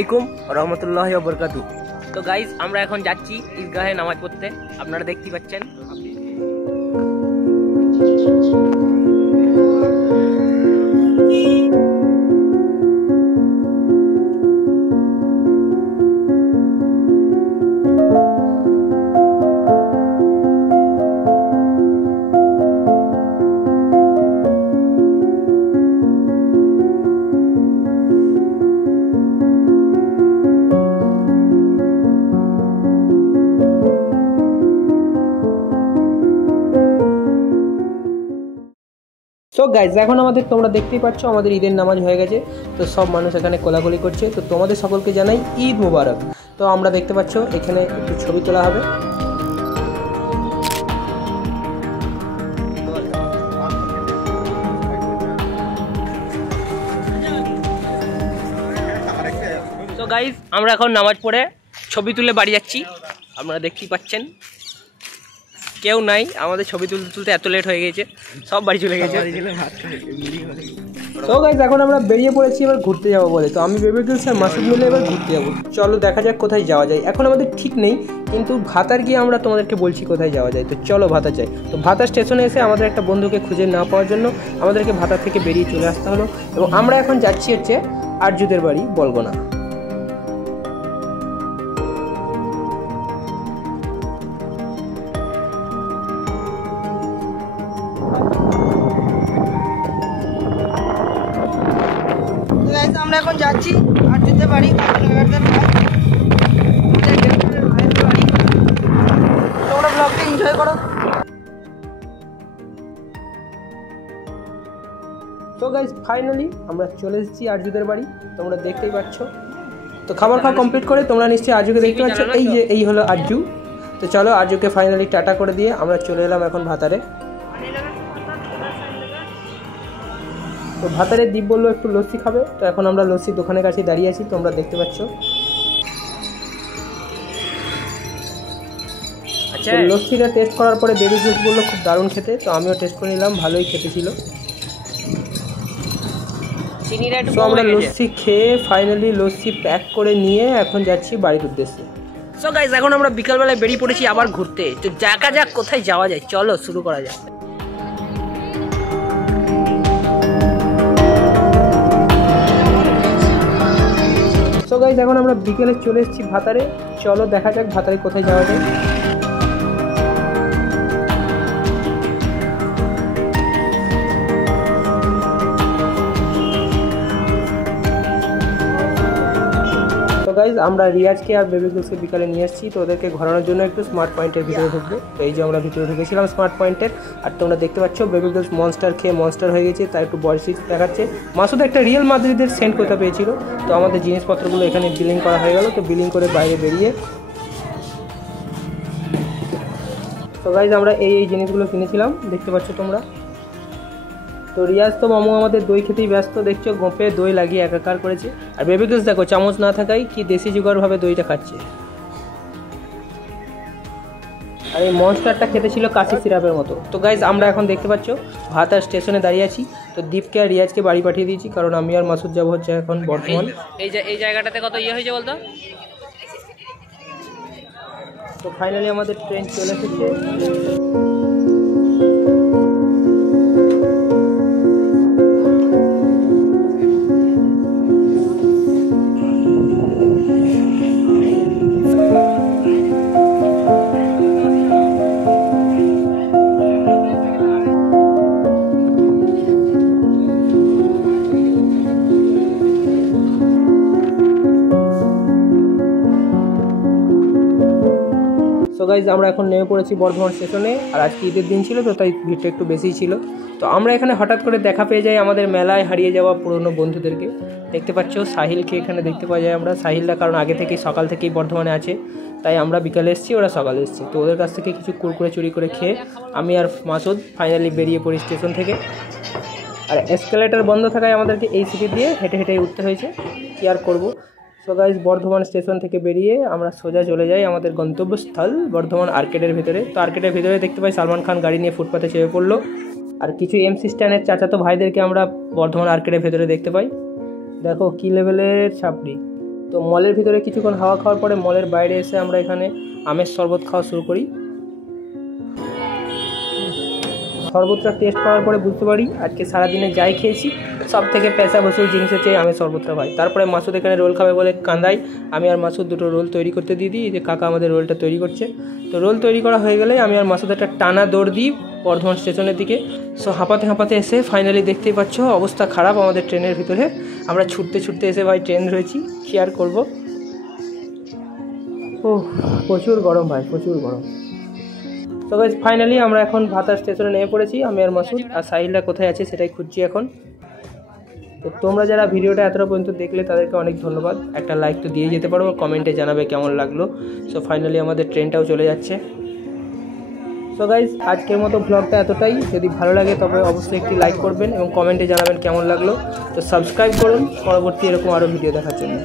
আলাইকুম রহমতুল্লাহি ওয়া বারাকাতুহু। তো গাইস আমরা এখন যাচ্ছি ঈদগাহে নামাজ পড়তে, আপনারা দেখতেই পাচ্ছেন। সো গাইজ এখন তোমরা দেখতেই পাচ্ছ আমাদের ঈদের নামাজ হয়ে গেছে। তো সব মানুষ এখানে কোলাকুলি করছে। তো তোমাদের সকলকে জানাই ঈদ মুবারক। তো আমরা দেখতে পাচ্ছ এখানে একটু ছবি তোলা হবে। তো গাইজ আমরা এখন নামাজ পড়ে ছবি তুলে বাড়ি যাচ্ছি, আপনারা দেখতেই পাচ্ছেন। কেউ নাই, আমাদের ছবি তুলতে তুলতে এত লেট হয়ে গেছে, সব বাড়ি চলে গেছে। তো গাইস এখন আমরা বেরিয়ে পড়েছি এবার ঘুরতে যাবো বলে। তো আমি বেবিগিলস আর মাসুদ মিলে এবার ঘুরতে যাবো। চলো দেখা যাক কোথায় যাওয়া যায়। এখন আমাদের ঠিক নেই, কিন্তু ভাতার গিয়ে আমরা তোমাদেরকে বলছি কোথায় যাওয়া যায়। তো চলো ভাতা যাই। তো ভাতা স্টেশনে এসে আমাদের একটা বন্ধুকে খুঁজে না পাওয়ার জন্য আমাদেরকে ভাতা থেকে বেরিয়ে চলে আসতে হলো। এবং আমরা এখন যাচ্ছি হচ্ছে আরজুদের বাড়ি বলগোনা। আমরা এখন যাচ্ছি আরজুদের বাড়ি, তোমরা ব্লগটা এনজয় করো। তো গাইস ফাইনালি আমরা চলে এসেছি আরজুদের বাড়ি, তোমরা দেখতেই পাচ্ছ। তো খাবার খাওয়া কমপ্লিট করে তোমরা নিশ্চয়ই আরজুকে দেখতে পাচ্ছ। এই হলো আরজু। তো চলো আরজুকে ফাইনালি টাটা করে দিয়ে আমরা চলে এলাম এখন ভাতারে। তো ভাতারে দ্বীপ বললো একটু লস্যি খাবে। তো এখন আমরা লস্যি দোকানের কাছে দাঁড়িয়ে আছি, তোমরা দেখতে পাচ্ছ। আচ্ছা, লস্যিটা টেস্ট করার পরে বেবি জুস বললো খুব দারুণ খেতে। তো আমিও টেস্ট করে নিলাম, ভালোই খেতে ছিল। তো আমরা লস্যি খেয়ে ফাইনালি লস্যি প্যাক করে নিয়ে এখন যাচ্ছি বাড়ির উদ্দেশ্যে। সো গাইস এখন আমরা বিকালবেলায় বেরিয়ে পড়েছি আবার ঘুরতে। তো দেখা যাক কোথায় যাওয়া যায়, চলো শুরু করা যাক। সো গাইস এখন আমরা বিকেলে চলে এসেছি ভাতারে। চলো দেখা যাক ভাতারে কোথায় যাওয়া যায়। তো গাইজ আমরা রিয়াজকে আর বেবিগিলসকে বিকালে নিয়ে এসেছি। তো ওদেরকে ঘোরানোর জন্য একটু স্মার্ট পয়েন্টের ভিতরে ঢুকবো। তো এই যে আমরা ভিতরে ঢুকেছিলাম স্মার্ট পয়েন্টের। আর তোমরা দেখতে পাচ্ছ বেবিগিলস মনস্টার খেয়ে মনস্টার হয়ে গেছে, তাই একটু বডি সিক্স দেখাচ্ছে। মাসুদ একটা রিয়েল মাদ্রিদের সেন্ট কোথা পেয়েছিল। তো আমাদের জিনিসপত্রগুলো এখানে বিলিং করা হয়ে গেল। তো বিলিং করে বাইরে বেরিয়ে তো গাইজ আমরা এই জিনিসগুলো কিনেছিলাম, দেখতে পাচ্ছ তোমরা। তো রিয়াজ তো মামু আমাদের দই খেতেই ব্যস্ত, দেখছো গোপে দই লাগিয়ে একাকার করেছে। আর বেবিগিলস দেখো চামচ না থাকায় কি দেশি জুগারভাবে দইটা খাচ্ছে। আর এই মনস্টারটা খেতে ছিল কাশি সিরাপের মতো। তো গাইজ আমরা এখন দেখতে পাচ্ছ ভাতার স্টেশনে দাঁড়িয়ে আছি। তো দীপকে আর রিয়াজকে বাড়ি পাঠিয়ে দিয়েছি, কারণ আমি আর মাসুদ যাবো হচ্ছে এখন বর্ধমান। এই জায়গাটাতে কত হয়েছে বলতো। তো ফাইনালি আমাদের ট্রেন চলে এসেছে। তো গাইজ আমরা এখন নেমে পড়েছি বর্ধমান স্টেশনে। আর আজকে ঈদের দিন ছিল, তো তাই ভিড়টা একটু বেশিই ছিল। তো আমরা এখানে হঠাৎ করে দেখা পেয়ে যাই আমাদের মেলায় হারিয়ে যাওয়া পুরনো বন্ধুদেরকে। দেখতে পাচ্ছ সাহিলকে এখানে দেখতে পাওয়া যায় আমরা। সাহিলরা কারণ আগে থেকেই সকাল থেকেই বর্ধমানে আছে, তাই আমরা বিকালে এসেছি, ওরা সকালে এসেছি। তো ওদের কাছ থেকে কিছু কুরকুরে চুরি করে খেয়ে আমি আর মাসুদ ফাইনালি বেরিয়ে পড়ি স্টেশন থেকে। আর এসকেলেটার বন্ধ থাকায় আমাদেরকে এই সিটি দিয়ে হেঁটে হেঁটে উঠতে হয়েছে, কি আর করবো। সো গাইজ বর্ধমান স্টেশন থেকে বেরিয়ে আমরা সোজা চলে যাই আমাদের গন্তব্যস্থল বর্ধমান আর্কেডের ভিতরে। তো আর্কেডের ভিতরে দেখতে পাই সালমান খান গাড়ি নিয়ে ফুটপাতে চেপে পড়লো। আর কিছু এমসি স্ট্যান্ডের চাচাতো ভাইদেরকে আমরা বর্ধমান আর্কেডের ভেতরে দেখতে পাই। দেখো কি লেভেলের ছাপড়ি। তো মলের ভিতরে কিছুক্ষণ হাওয়া খাওয়ার পরে মলের বাইরে এসে আমরা এখানে আমের শরবত খাওয়া শুরু করি। শরবতটা টেস্ট করার পরে বুঝতে পারি আজকে সারাদিনে যাই খেয়েছি সব থেকে পয়সা বসুল জিনিস হচ্ছে আমের শরবতটা ভাই। তারপরে মাসুদ এখানে রোল খাবে বলে কান্দাই, আমি আর মাসুদ দুটো রোল তৈরি করতে দিয়ে দিই, যে কাকা আমাদের রোলটা তৈরি করছে। তো রোল তৈরি করা হয়ে গেলে আমি আর মাসুদ একটা টানা দৌড় দিই বর্ধমান স্টেশনের দিকে। সো হাঁপাতে হাঁপাতে এসে ফাইনালি দেখতেই পাচ্ছ অবস্থা খারাপ আমাদের ট্রেনের ভিতরে। আমরা ছুটতে ছুটতে এসে ভাই ট্রেন রয়েছি, কী আর করবো। ও প্রচুর গরম ভাই, প্রচুর গরম। তো গাইস ফাইনালি আমরা এখন ভাতার স্টেশনে নেমে পড়েছি, আমি আর মাসুদ। আর সাহিলরা কোথায় আছে সেটাই খুঁজছি এখন। তো তোমরা যারা ভিডিওটা এতটা পর্যন্ত দেখলে তাদেরকে অনেক ধন্যবাদ। একটা লাইক তো দিয়ে যেতে পারো, কমেন্টে জানাবে কেমন লাগলো। সো ফাইনালি আমাদের ট্রেনটাও চলে যাচ্ছে। সো গাইস আজকের মতো ব্লগটা এতটাই। যদি ভালো লাগে তবে অবশ্যই একটি লাইক করবেন এবং কমেন্টে জানাবেন কেমন লাগলো। তো সাবস্ক্রাইব করুন পরবর্তী এরকম আরও ভিডিও দেখার জন্য।